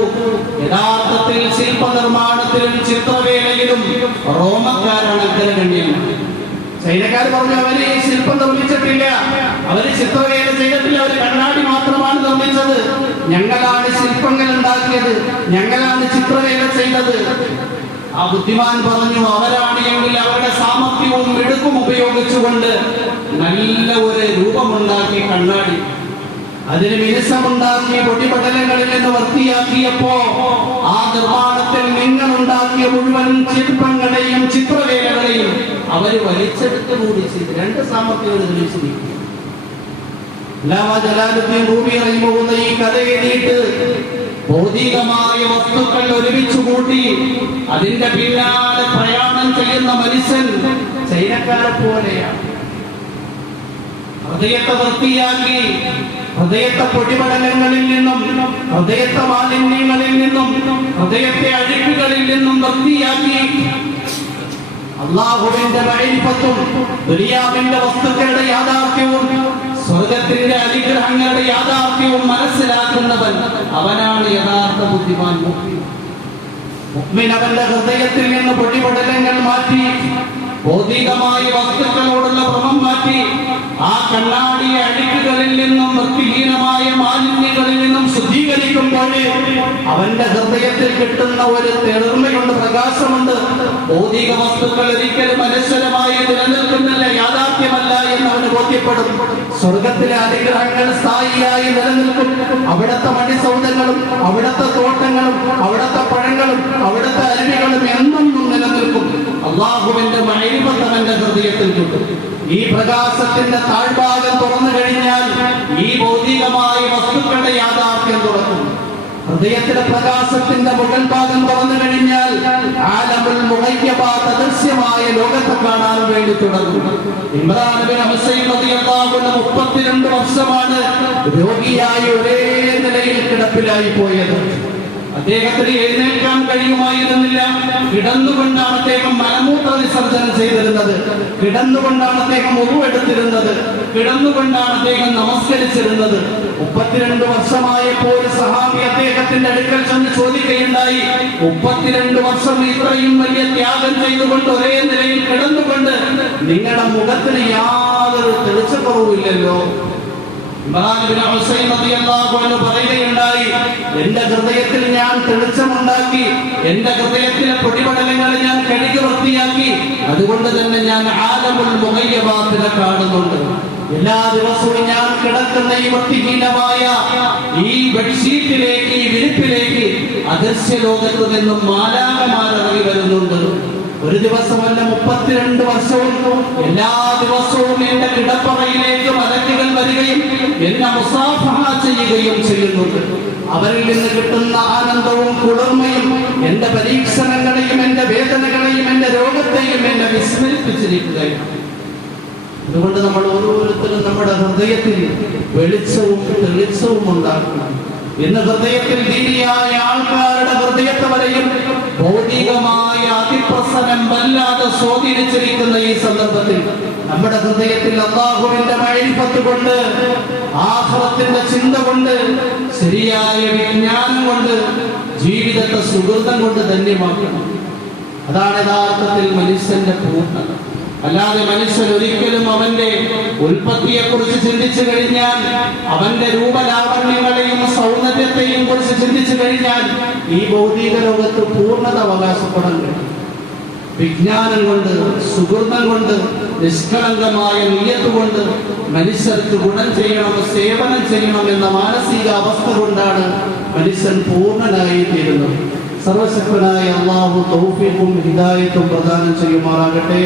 യഥാർത്ഥത്തിൽ ശില്പനിർമ്മാണത്തിലും ചിത്രവേലയിലും റോമക്കാരാണ് അഗ്രഗണ്യം. ചൈനക്കാർ പറഞ്ഞു, അവര് ഈ ശില്പം നിർമ്മിച്ചിട്ടില്ല, അവര് ചിത്രവേല ചെയ്തിട്ടില്ല, അവര് കണ്ണാടി മാത്രമാണ് നിർമ്മിച്ചത്. ഞങ്ങളാണ് ശില്പങ്ങൾ ഉണ്ടാക്കിയത്, ഞങ്ങളാണ് ചിത്രവേല ചെയ്തത്. ആ ബുദ്ധിമാൻ പറഞ്ഞു, അവരാണ് എങ്കിൽ അവരുടെ സാമർഥ്യവും മിടുക്കും ഉപയോഗിച്ചുകൊണ്ട് നല്ല ഒരു രൂപമുണ്ടാക്കി കണ്ണാടി, അതിന് മിനുസമുണ്ടാക്കി പൊടിപടലങ്ങളിൽ നിന്ന് വൃത്തിയാക്കിയപ്പോ ആ നിർമ്മാണത്തിൽ നിങ്ങൾ ഉണ്ടാക്കിയ മുഴുവൻ ശില്പങ്ങളെയും ചിത്രവേലകളെയും അവര് വലിച്ചെടുത്ത് കൂടി ചെയ്ത് രണ്ട് സാമർഥ്യങ്ങൾ തെളിയിച്ചിരിക്കും. ജലാലുദ്ദീൻ റൂമി റഹിമഹുള്ള ഈ കഥ എഴുതിയിട്ട് ഭൗതികമായ വസ്തുക്കൾ ഒരുമിച്ചു കൂട്ടി അതിന്റെ പിന്നാലെ പ്രയാണം ചെയ്യുന്ന മനുഷ്യൻ ചൈനക്കാരെ പോലെയാണ്. ഹൃദയത്തെ വൃത്തിയാക്കി, ഹൃദയത്തെ പൊടിപടലങ്ങളിൽ നിന്നും, ഹൃദയത്തെ മാലിന്യങ്ങളിൽ നിന്നും, ഹൃദയത്തെ അഴുക്കുകളിൽ നിന്നും വൃത്തിയാക്കി അല്ലാഹുവിന്റെ മഅരിഫത്തും ദുനിയാവിന്റെ വസ്തുക്കളുടെ യാഥാർത്ഥ്യവും സ്വർഗത്തിന്റെ അനുഗ്രഹങ്ങളുടെ യാഥാർത്ഥ്യവും മനസ്സിലാക്കുന്നവൻ അവനാണ് യഥാർത്ഥ ബുദ്ധിമാൻ. മുഅ്മിൻ അവന്റെ ഹൃദയത്തിൽ നിന്ന് പൊടിപടലങ്ങൾ മാറ്റി, ഭൗതികമായ വസ്തുക്കളോടുള്ള ഭ്രമം മാറ്റി, ആ കണ്ണാടിയെ അഴുക്കുകളിൽ നിന്നും വൃത്തിഹീനമായ മാലിന്യങ്ങളിൽ നിന്നും ശുദ്ധീകരിക്കുമ്പോൾ അവന്റെ ഹൃദയത്തിൽ കിട്ടുന്ന ഒരു തെളിർമയുണ്ട്, പ്രകാശമുണ്ട്. ഭൗതിക വസ്തുക്കൾ ഒരിക്കലും അനശ്വരമായി നിലനിൽക്കുന്നില്ല, യാഥാർത്ഥ്യമല്ല എന്ന് അവന് ബോധ്യപ്പെടും. സ്വർഗത്തിലെ അനുഗ്രഹങ്ങൾ സ്ഥായിയായി നിലനിൽക്കും. അവിടുത്തെ മണിസൗധങ്ങളും അവിടുത്തെ തോട്ടങ്ങളും അവിടുത്തെ പഴങ്ങളും അവിടുത്തെ അരുവികളും എന്നും നിലനിൽക്കും. അല്ലാഹുവിന്റെ മഅരിഫത്ത് അവന്റെ ഹൃദയത്തിൽ കിട്ടും. ഈ പ്രകാശത്തിന്റെ താഴ്ഭാഗം തുറന്നു കഴിഞ്ഞാൽ ഈ ഭൗതികമായ വസ്തുക്കളുടെ യാഥാർത്ഥ്യം തുറക്കും. ഹൃദയത്തിലെ പ്രകാശത്തിന്റെ മുകൾ ഭാഗം തുറന്നു കഴിഞ്ഞാൽ ആലമുൽ മുഗയ്യബാത്ത് അദൃശ്യമായ ലോകത്തെ കാണാൻ വേണ്ടി തുടങ്ങും. ഇമ്രാൻ ഇബ്നു ഹുസൈൻ റളിയല്ലാഹു അൻഹു 32 വർഷമാണ് രോഗിയായി ഒരേ നിലയിൽ കിടപ്പിലായി പോയത്. അദ്ദേഹത്തിന് എഴുന്നേൽക്കാൻ കഴിയുമായിരുന്നില്ല. കിടന്നുകൊണ്ടാണ് അദ്ദേഹം മലമൂത്ര വിസർജനം ചെയ്തിരുന്നത്, കിടന്നുകൊണ്ടാണ് അദ്ദേഹം ഉറുവെടുത്തിരുന്നത്, കിടന്നുകൊണ്ടാണ് അദ്ദേഹം നമസ്കരിച്ചിരുന്നത്. 32 വർഷമായപ്പോൾ ഒരു സഹാബി അദ്ദേഹത്തിന്റെ അടുക്കൽ ചെന്ന് ചോദിക്കുകയുണ്ടായി, 32 വർഷം ഇത്രയും വലിയ ത്യാഗം ചെയ്തുകൊണ്ട് ഒരേ നിലയിൽ കിടന്നുകൊണ്ട് നിങ്ങളുടെ മുഖത്തിന് യാതൊരു തെളിച്ചക്കുറവില്ലല്ലോ. ഇമ്രാൻ ഇബ്നു ഹുസൈൻ റളിയല്ലാഹു അൻഹു പറയുകയുണ്ടായി, എന്റെ ഹൃദയത്തിൽ ഞാൻ തെളിച്ചമുണ്ടാക്കി, എന്റെ ഹൃദയത്തിലെ പൊടിപടലങ്ങൾ ഞാൻ കഴുകി വൃത്തിയാക്കി, അതുകൊണ്ട് തന്നെ ഞാൻ ആലമുൽ മുഗയ്യബാത്തിനെ കാണുന്നുണ്ട്. എല്ലാ ദിവസവും ഞാൻ കിടക്കുന്ന ഈ വൃത്തിഹീനമായ ഈ ബെഡ്ഷീറ്റിലേക്ക്, ഈ വിരിപ്പിലേക്ക് അദൃശ്യ ലോകത്ത് നിന്നും മാലാഖമാർ ഇറങ്ങി വരുന്നുണ്ട്. ഒരു ദിവസമല്ല, 32 വർഷവും എല്ലാ ദിവസവും എന്റെ കിടപ്പറയിലേക്ക് മലക്കുകൾ വരികയും എന്നെ മുസാഫഹ ചെയ്യുകയും ചെയ്യുന്നുണ്ട്. അവരിൽ നിന്ന് കിട്ടുന്ന ആനന്ദവും കുളിർമയും എന്റെ പരീക്ഷണങ്ങളെയും എന്റെ വേദനകളെയും എന്റെ രോഗത്തെയും എന്നെ വിസ്മരിപ്പിച്ചിരിക്കുകയാണ്. അതുകൊണ്ട് നമ്മൾ ഓരോരുത്തരും നമ്മുടെ ഹൃദയത്തിൽ വെളിച്ചവും തെളിച്ചവും ഉണ്ടാക്കണം. ഇന്ന് ഹൃദയത്തിൽ ദീനിയായ ആൾക്കാരുടെ ഹൃദയത്തെ വരെയും ഭൗതികമായ അതിപ്രസനം വല്ലാതെ സ്വാധീനിച്ചിരിക്കുന്ന ഈ സന്ദർഭത്തിൽ നമ്മുടെ ഹൃദയത്തിൽ അല്ലാഹുവിന്റെ മഅരിഫത്ത് കൊണ്ട്, ആഖിറത്തിന്റെ ചിന്ത കൊണ്ട്, ശരിയായ വിജ്ഞാനം കൊണ്ട് ജീവിതത്തെ സുഹൃതം കൊണ്ട് ധന്യമാക്കണം. അതാണ് യഥാർത്ഥത്തിൽ മനുഷ്യന്റെ പൂർണ്ണത. അല്ലാതെ മനുഷ്യൻ ഒരിക്കലും അവന്റെ ഉൽപ്പത്തിയെ കുറിച്ച് ചിന്തിച്ചു കഴിഞ്ഞാൽ, അവന്റെ രൂപലാവണ്യങ്ങളെയും സൗന്ദര്യത്തെയും കുറിച്ച് ചിന്തിച്ചു കഴിഞ്ഞാൽ ഈ ഭൗതിക ലോകത്ത് പൂർണ്ണത അവകാശപ്പെടാൻ കഴിയും. വിജ്ഞാനം കൊണ്ട്, സുഹൃതം കൊണ്ട്, നിഷ്കളങ്കമായ നിയ്യത്ത് കൊണ്ട് മനുഷ്യർക്ക് ഗുണം ചെയ്യണം, സേവനം ചെയ്യണം എന്ന മാനസിക അവസ്ഥ കൊണ്ടാണ് മനുഷ്യൻ പൂർണ്ണനായി തീരുന്നത്. സർവശക്തനായ അല്ലാഹു തൗഫീഖും ഹിദായത്തും പ്രദാനം ചെയ്യുമാറാകട്ടെ.